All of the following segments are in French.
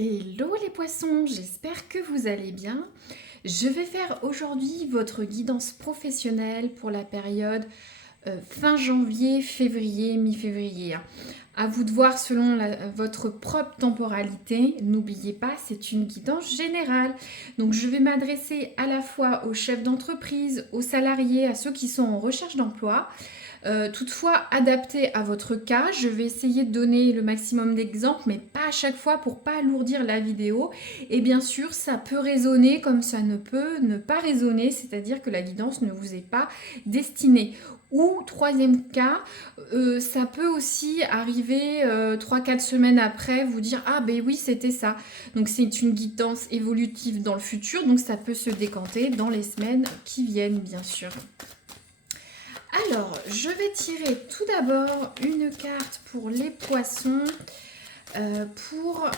Hello les poissons, j'espère que vous allez bien. Je vais faire aujourd'hui votre guidance professionnelle pour la période fin janvier, février, mi-février. À vous de voir selon votre propre temporalité. N'oubliez pas, c'est une guidance générale. Donc je vais m'adresser à la fois aux chefs d'entreprise, aux salariés, à ceux qui sont en recherche d'emploi. Toutefois, adapté à votre cas, je vais essayer de donner le maximum d'exemples, mais pas à chaque fois pour pas alourdir la vidéo. Et bien sûr, ça peut résonner comme ça ne peut ne pas résonner, c'est-à-dire que la guidance ne vous est pas destinée. Ou troisième cas, ça peut aussi arriver 3-4 semaines après, vous dire ah ben oui c'était ça. Donc c'est une guidance évolutive dans le futur, donc ça peut se décanter dans les semaines qui viennent bien sûr. Alors, je vais tirer tout d'abord une carte pour les poissons pour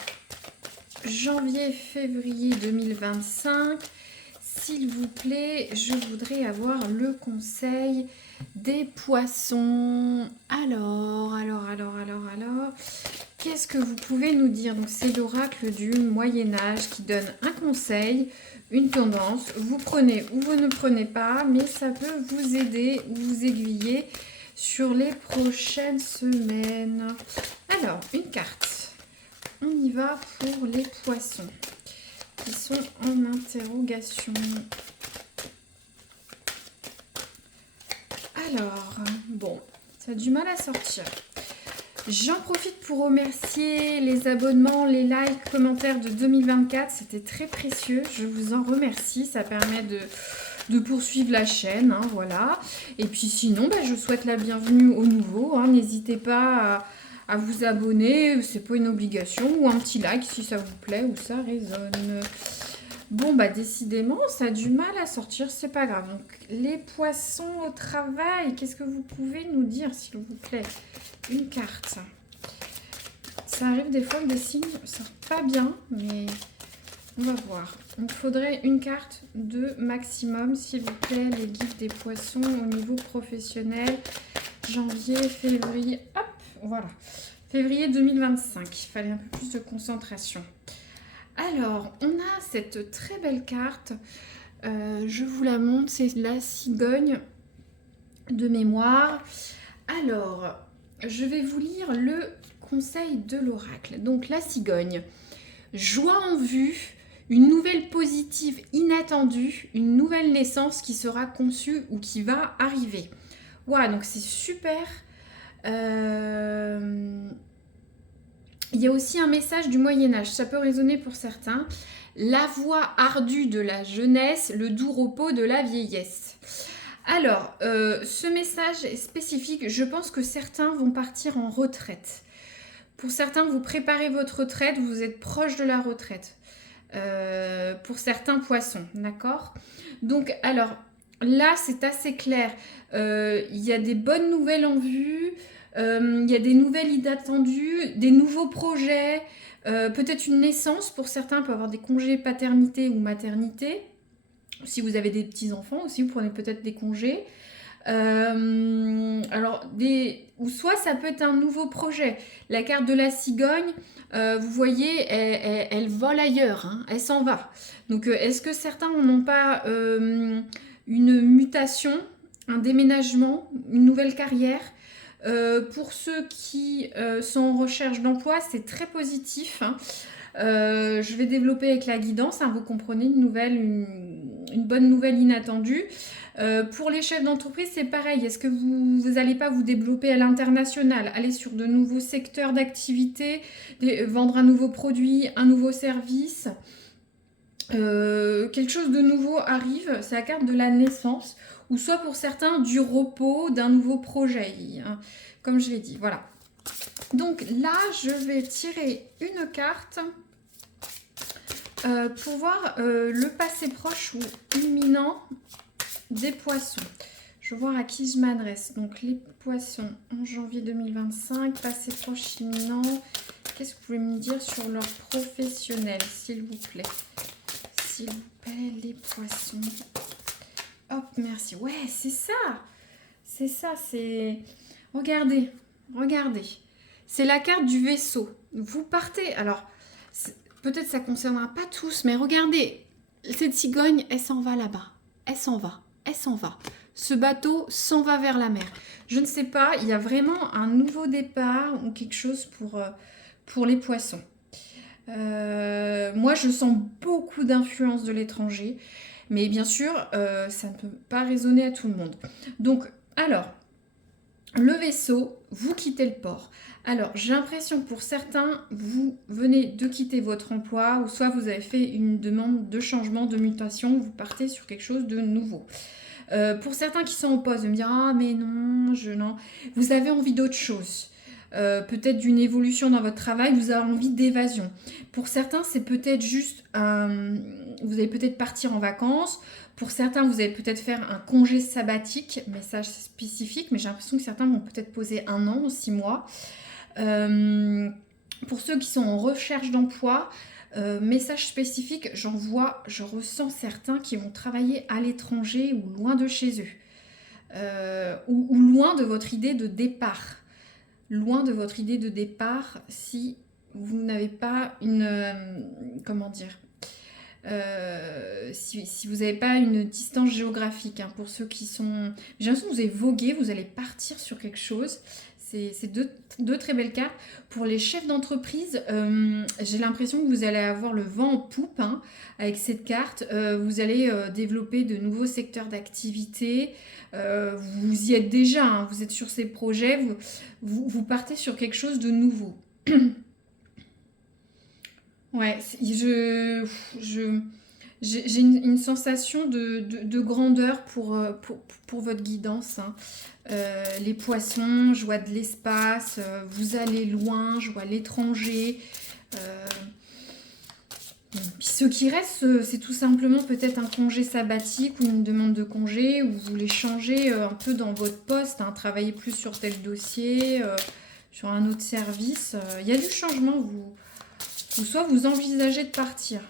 janvier-février 2025. S'il vous plaît, je voudrais avoir le conseil des poissons. Alors, qu'est-ce que vous pouvez nous dire? Donc, c'est l'oracle du Moyen-Âge qui donne un conseil, une tendance. Vous prenez ou vous ne prenez pas, mais ça peut vous aider ou vous aiguiller sur les prochaines semaines. Alors, une carte. On y va pour les poissons qui sont en interrogation. Alors, bon, ça a du mal à sortir. J'en profite pour remercier les abonnements, les likes, commentaires de 2024. C'était très précieux. Je vous en remercie. Ça permet de poursuivre la chaîne. Hein, voilà. Et puis sinon, je souhaite la bienvenue aux nouveaux. Hein. N'hésitez pas à vous abonner. C'est pas une obligation. Ou un petit like si ça vous plaît ou ça résonne. Bon, décidément, ça a du mal à sortir. C'est pas grave. Donc, les poissons au travail, qu'est-ce que vous pouvez nous dire, s'il vous plaît? Une carte. Ça arrive des fois que des signes ne sortent pas bien, mais on va voir. Il me faudrait une carte de maximum, s'il vous plaît, les guides des poissons au niveau professionnel. Janvier, février, hop, voilà. Février 2025, il fallait un peu plus de concentration. Alors, on a cette très belle carte. Je vous la montre, c'est la cigogne de mémoire. Alors, je vais vous lire le conseil de l'oracle. Donc, la cigogne. Joie en vue, une nouvelle positive inattendue, une nouvelle naissance qui sera conçue ou qui va arriver. Voilà, donc c'est super. Il y a aussi un message du Moyen-Âge, ça peut résonner pour certains. La voie ardue de la jeunesse, le doux repos de la vieillesse. Alors, ce message est spécifique. Je pense que certains vont partir en retraite. Pour certains, vous préparez votre retraite, vous êtes proche de la retraite. Pour certains poissons, d'accord? Donc, alors, là, c'est assez clair. Il y a des bonnes nouvelles en vue. Il y a des nouvelles inattendues, des nouveaux projets, peut-être une naissance. Pour certains, peut avoir des congés paternité ou maternité. Si vous avez des petits-enfants aussi, vous prenez peut-être des congés. Ou soit ça peut être un nouveau projet. La carte de la cigogne, vous voyez, elle vole ailleurs, hein, elle s'en va. Donc, est-ce que certains n'ont pas une mutation, un déménagement, une nouvelle carrière? Pour ceux qui sont en recherche d'emploi, c'est très positif. Hein. Je vais développer avec la guidance, hein, vous comprenez, une bonne nouvelle inattendue. Pour les chefs d'entreprise, c'est pareil. Est-ce que vous n'allez pas vous développer à l'international, aller sur de nouveaux secteurs d'activité, vendre un nouveau produit, un nouveau service? Quelque chose de nouveau arrive, c'est la carte de la naissance, ou soit pour certains du repos d'un nouveau projet, hein, comme je l'ai dit, voilà. Donc là, je vais tirer une carte pour voir le passé proche ou imminent des poissons. Je vais voir à qui je m'adresse. Donc les poissons en janvier 2025, passé proche imminent. Qu'est-ce que vous pouvez me dire sur leur professionnel, s'il vous plaît? S'il vous plaît, les poissons. Hop, merci. Ouais, c'est ça. C'est ça, c'est... Regardez. C'est la carte du vaisseau. Vous partez. Alors, peut-être ça ne concernera pas tous, mais regardez, cette cigogne, elle s'en va là-bas. Elle s'en va, elle s'en va. Ce bateau s'en va vers la mer. Je ne sais pas, il y a vraiment un nouveau départ ou quelque chose pour les poissons. Moi, je sens beaucoup d'influence de l'étranger, mais bien sûr, ça ne peut pas résonner à tout le monde. Donc, alors, le vaisseau, vous quittez le port. Alors, j'ai l'impression que pour certains, vous venez de quitter votre emploi ou soit vous avez fait une demande de changement, de mutation, vous partez sur quelque chose de nouveau. Pour certains qui sont en poste, de me dire « Ah, mais non, non », vous avez envie d'autre chose. Peut-être d'une évolution dans votre travail, vous avez envie d'évasion. Pour certains, c'est peut-être juste, vous allez peut-être partir en vacances. Pour certains, vous allez peut-être faire un congé sabbatique, message spécifique, mais j'ai l'impression que certains vont peut-être poser 1 an, 6 mois. Pour ceux qui sont en recherche d'emploi, message spécifique, je ressens certains qui vont travailler à l'étranger ou loin de chez eux, ou loin de votre idée de départ. Loin de votre idée de départ si vous n'avez pas une... comment dire si vous n'avez pas une distance géographique, hein, pour ceux qui sont... J'ai l'impression que vous allez voguer, vous allez partir sur quelque chose. C'est deux très belles cartes. Pour les chefs d'entreprise, j'ai l'impression que vous allez avoir le vent en poupe, hein, avec cette carte. Vous allez développer de nouveaux secteurs d'activité. Vous y êtes déjà, hein, vous êtes sur ces projets, vous partez sur quelque chose de nouveau. Ouais, j'ai une sensation de grandeur pour votre guidance, hein. Les poissons, je vois de l'espace, vous allez loin, je vois l'étranger. Puis ceux qui restent, c'est tout simplement peut-être un congé sabbatique ou une demande de congé, ou vous voulez changer un peu dans votre poste, hein, travailler plus sur tel dossier, sur un autre service. Il y a du changement, ou soit vous envisagez de partir.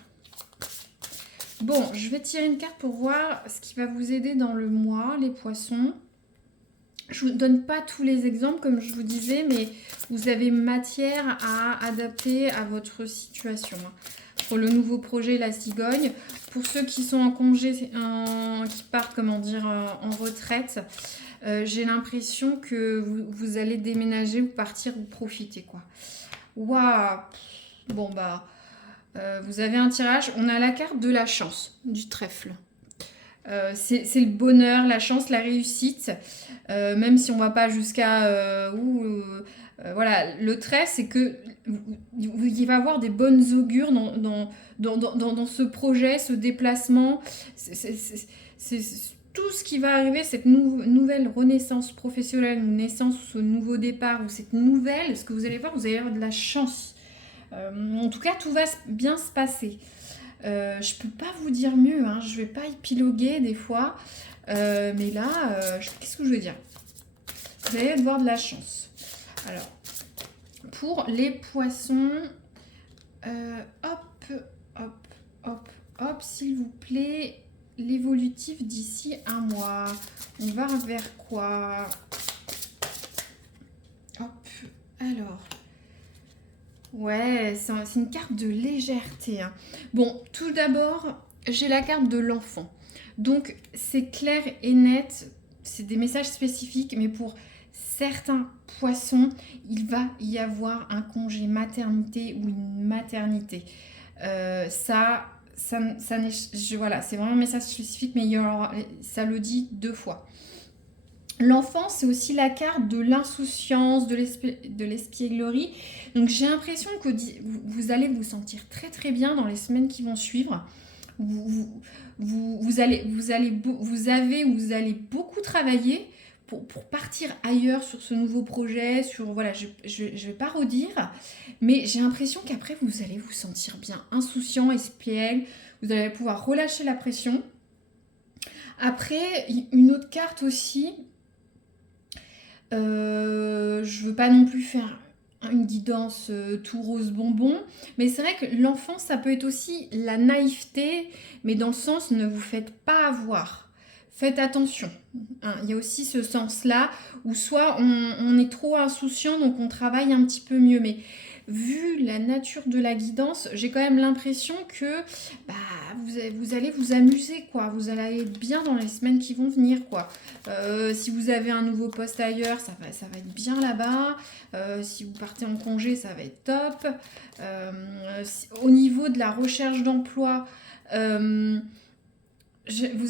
Bon, je vais tirer une carte pour voir ce qui va vous aider dans le mois, les poissons. Je ne vous donne pas tous les exemples, comme je vous disais, mais vous avez matière à adapter à votre situation. Pour le nouveau projet, la cigogne. Pour ceux qui sont en congé, qui partent, en retraite, j'ai l'impression que vous allez déménager ou partir ou profiter, quoi. Waouh! Bon, bah, vous avez un tirage. On a la carte de la chance, du trèfle. C'est le bonheur, la chance, la réussite. Même si on ne va pas jusqu'à... voilà, le trait, c'est que il va y avoir des bonnes augures dans ce projet, ce déplacement. C'est tout ce qui va arriver, cette nouvelle renaissance professionnelle, une naissance, ce nouveau départ, ou cette nouvelle, ce que vous allez voir, vous allez avoir de la chance. En tout cas, tout va bien se passer. Je peux pas vous dire mieux, hein, je vais pas épiloguer des fois, mais là, qu'est-ce que je veux dire? Vous allez avoir de la chance. Alors, pour les poissons, hop, s'il vous plaît, l'évolutif d'ici 1 mois. On va vers quoi? Hop, alors... Ouais, c'est une carte de légèreté, hein. Bon, tout d'abord, j'ai la carte de l'enfant. Donc, c'est clair et net, c'est des messages spécifiques, mais pour certains poissons, il va y avoir un congé maternité ou une maternité. Voilà, c'est vraiment un message spécifique, mais ça le dit 2 fois. L'enfant, c'est aussi la carte de l'insouciance, de l'espièglerie. Donc, j'ai l'impression que vous allez vous sentir très très bien dans les semaines qui vont suivre. Vous allez beaucoup travailler pour partir ailleurs sur ce nouveau projet. Voilà, je vais pas redire, mais j'ai l'impression qu'après, vous allez vous sentir bien insouciant, espiègle. Vous allez pouvoir relâcher la pression. Après, une autre carte aussi... je veux pas non plus faire une guidance tout rose bonbon, mais c'est vrai que l'enfant, ça peut être aussi la naïveté, mais dans le sens, ne vous faites pas avoir. Faites attention, hein. Il y a aussi ce sens-là, où soit on est trop insouciant, donc on travaille un petit peu mieux, mais vu la nature de la guidance, j'ai quand même l'impression que bah, vous allez vous amuser, quoi. Vous allez être bien dans les semaines qui vont venir, quoi. Si vous avez un nouveau poste ailleurs, ça va être bien là-bas. Si vous partez en congé, ça va être top. Au niveau de la recherche d'emploi, vous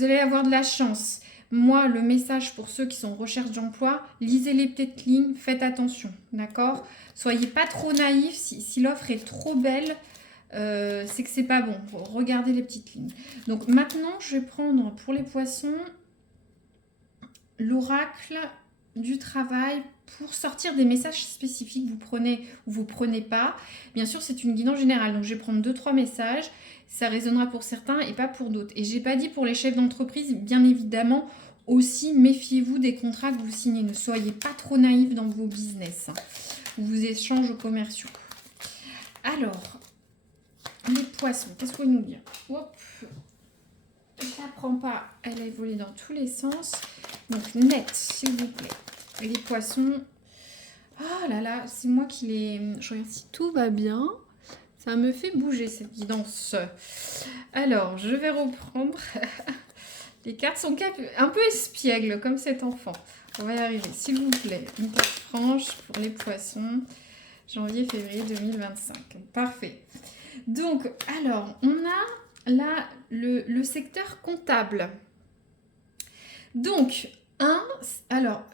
allez avoir de la chance. Moi, le message pour ceux qui sont en recherche d'emploi, lisez les petites lignes, faites attention, d'accord? Soyez pas trop naïfs, si l'offre est trop belle, c'est que c'est pas bon. Regardez les petites lignes. Donc maintenant, je vais prendre pour les poissons l'oracle du travail pour sortir des messages spécifiques. Vous prenez ou vous prenez pas. Bien sûr, c'est une guidance générale. Donc je vais prendre 2-3 messages. Ça résonnera pour certains et pas pour d'autres. Et j'ai pas dit pour les chefs d'entreprise, bien évidemment, aussi méfiez-vous des contrats que vous signez. Ne soyez pas trop naïfs dans vos business ou vos échanges commerciaux. Alors, les poissons, qu'est-ce qu'on nous dit? Hop, je la prends pas, elle est volée dans tous les sens. Donc net, s'il vous plaît. Les poissons. Oh là là, c'est moi qui les... Je regarde si tout va bien. Ça me fait bouger cette guidance. Alors, je vais reprendre. Les cartes sont un peu espiègles, comme cet enfant. On va y arriver, s'il vous plaît. Une carte franche pour les poissons. Janvier-février 2025. Parfait. Donc, alors, on a là le secteur comptable. Donc,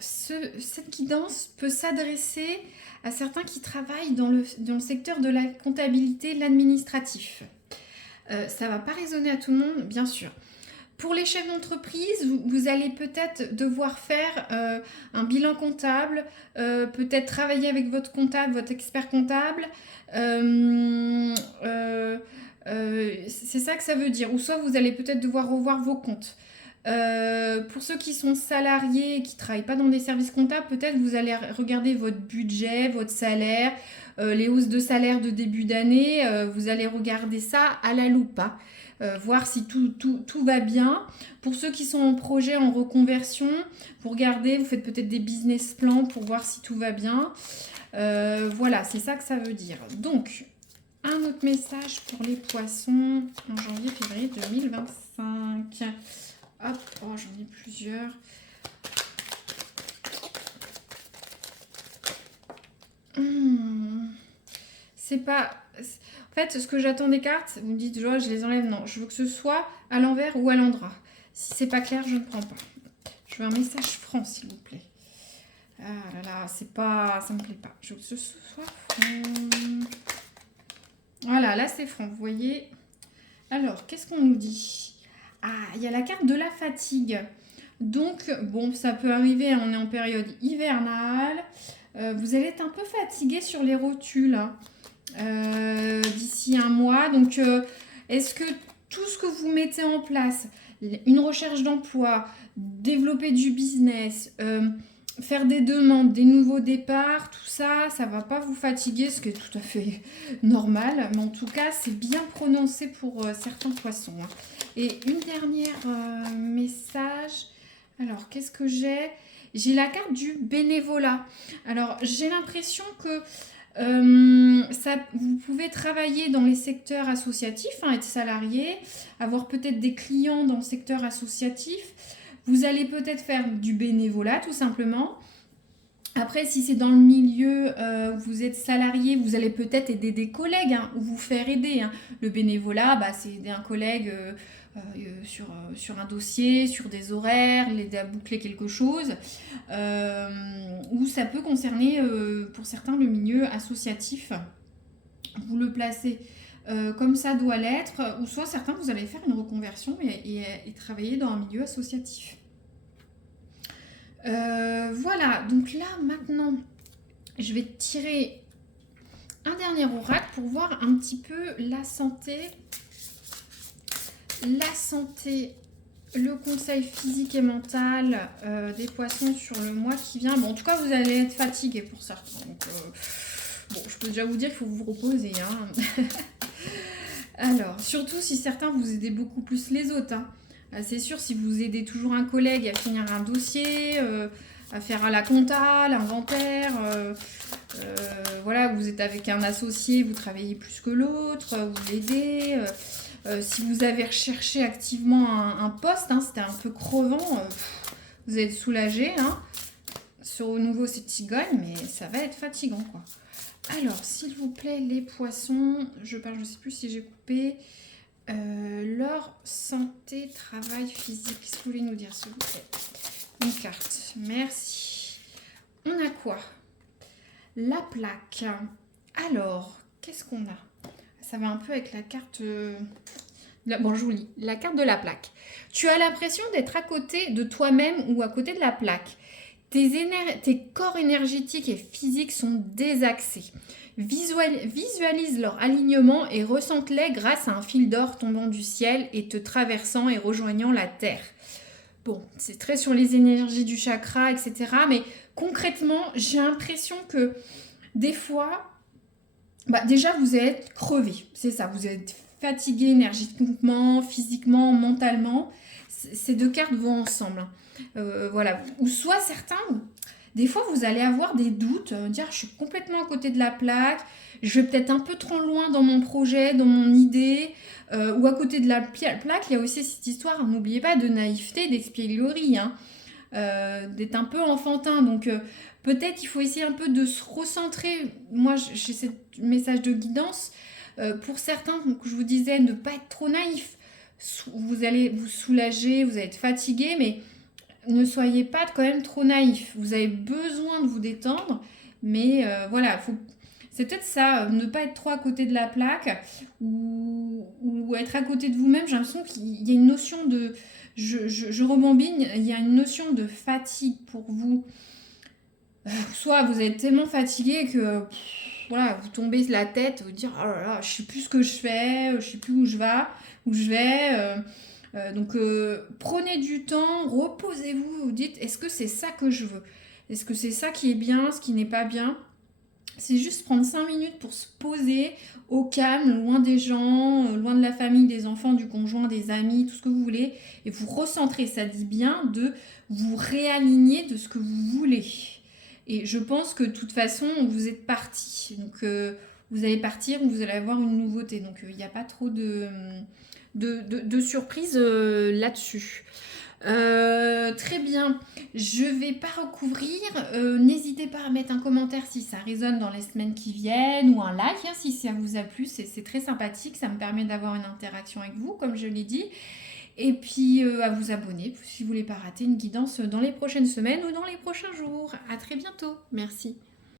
cette guidance peut s'adresser à certains qui travaillent dans le secteur de la comptabilité, l'administratif. Ça ne va pas résonner à tout le monde, bien sûr. Pour les chefs d'entreprise, vous allez peut-être devoir faire un bilan comptable, peut-être travailler avec votre comptable, votre expert comptable. C'est ça que ça veut dire. Ou soit vous allez peut-être devoir revoir vos comptes. Pour ceux qui sont salariés et qui ne travaillent pas dans des services comptables, peut-être vous allez regarder votre budget, votre salaire, les hausses de salaire de début d'année. Vous allez regarder ça à la loupe, hein. Voir si tout va bien. Pour ceux qui sont en projet, en reconversion, vous regardez, vous faites peut-être des business plans pour voir si tout va bien. Voilà, c'est ça que ça veut dire. Donc, un autre message pour les poissons en janvier-février 2025. Hop, oh, j'en ai plusieurs. C'est pas... En fait, ce que j'attends des cartes, vous me dites, Joël, je les enlève. Non, je veux que ce soit à l'envers ou à l'endroit. Si c'est pas clair, je ne prends pas. Je veux un message franc, s'il vous plaît. Ah là là, c'est pas... Ça me plaît pas. Je veux que ce soit franc. Voilà, là c'est franc, vous voyez. Alors, qu'est-ce qu'on nous dit? Ah, il y a la carte de la fatigue. Donc, bon, ça peut arriver, on est en période hivernale. Vous allez être un peu fatigué sur les rotules, hein, d'ici un mois. Donc, est-ce que tout ce que vous mettez en place, une recherche d'emploi, développer du business, faire des demandes, des nouveaux départs, tout ça, ça ne va pas vous fatiguer, ce qui est tout à fait normal. Mais en tout cas, c'est bien prononcé pour certains poissons, hein. Et une dernière message. Alors, qu'est-ce que j'ai? J'ai la carte du bénévolat. Alors, j'ai l'impression que vous pouvez travailler dans les secteurs associatifs, hein, être salarié, avoir peut-être des clients dans le secteur associatif. Vous allez peut-être faire du bénévolat, tout simplement. Après, si c'est dans le milieu où vous êtes salarié, vous allez peut-être aider des collègues, hein, ou vous faire aider, hein. Le bénévolat, c'est aider un collègue sur un dossier, sur des horaires, l'aider à boucler quelque chose. Ou ça peut concerner, pour certains, le milieu associatif. Vous le placez comme ça doit l'être. Ou soit certains, vous allez faire une reconversion et travailler dans un milieu associatif. Voilà, donc là maintenant je vais tirer un dernier oracle pour voir un petit peu la santé, le conseil physique et mental des poissons sur le mois qui vient. Bon, en tout cas vous allez être fatigué pour certains, donc bon, je peux déjà vous dire qu'il faut vous reposer, hein. Alors, surtout si certains vous aidez beaucoup plus les autres, hein. C'est sûr, si vous aidez toujours un collègue à finir un dossier, à faire la compta, l'inventaire, Voilà, vous êtes avec un associé, vous travaillez plus que l'autre, vous l'aidez. Si vous avez recherché activement un poste, hein, c'était un peu crevant, vous êtes soulagé. Hein. Sur au nouveau, c'est cigogne, mais ça va être fatigant, quoi. Alors, s'il vous plaît, les poissons, je sais plus si j'ai coupé. Leur santé, travail, physique. Qu'est-ce que vous voulez nous dire, s'il vous plaît? Une carte. Merci. On a quoi? La plaque. Alors, qu'est-ce qu'on a? Ça va un peu avec la carte... Bon, je vous lis. La carte de la plaque. Tu as l'impression d'être à côté de toi-même ou à côté de la plaque. Tes corps énergétiques et physiques sont désaxés. Visualise leur alignement et ressente-les grâce à un fil d'or tombant du ciel et te traversant et rejoignant la terre. Bon, c'est très sur les énergies du chakra, etc. Mais concrètement, j'ai l'impression que des fois, déjà vous êtes crevé. C'est ça, vous êtes fatigué énergétiquement, physiquement, mentalement. Ces deux cartes vont ensemble. Voilà. Ou soit certains, des fois vous allez avoir des doutes, dire je suis complètement à côté de la plaque, je vais peut-être un peu trop loin dans mon projet, dans mon idée, ou à côté de la plaque, il y a aussi cette histoire, n'oubliez pas, de naïveté, d'espièglerie, hein, d'être un peu enfantin. Donc peut-être il faut essayer un peu de se recentrer. Moi j'ai ce message de guidance. Pour certains, que je vous disais, ne pas être trop naïf. Vous allez vous soulager, vous allez être fatigué, mais ne soyez pas quand même trop naïf. Vous avez besoin de vous détendre, mais voilà, c'est peut-être ça, ne pas être trop à côté de la plaque ou être à côté de vous-même. J'ai l'impression qu'il y a une notion de... Je rebambine, il y a une notion de fatigue pour vous. Soit vous êtes tellement fatigué que... Voilà, vous tombez la tête, vous dire oh là là, je sais plus ce que je fais, je sais plus où je vais. Donc prenez du temps, reposez-vous, vous dites est-ce que c'est ça que je veux? Est-ce que c'est ça qui est bien, ce qui n'est pas bien? C'est juste prendre 5 minutes pour se poser au calme, loin des gens, loin de la famille, des enfants, du conjoint, des amis, tout ce que vous voulez, et vous recentrer. Ça dit bien de vous réaligner de ce que vous voulez. Et je pense que de toute façon, vous êtes parti. Donc, vous allez partir ou vous allez avoir une nouveauté. Donc, il n'y a pas trop de surprises là-dessus. Très bien. Je ne vais pas recouvrir. N'hésitez pas à mettre un commentaire si ça résonne dans les semaines qui viennent ou un like hein, si ça vous a plu. C'est très sympathique. Ça me permet d'avoir une interaction avec vous, comme je l'ai dit. Et puis à vous abonner si vous ne voulez pas rater une guidance dans les prochaines semaines ou dans les prochains jours. À très bientôt. Merci.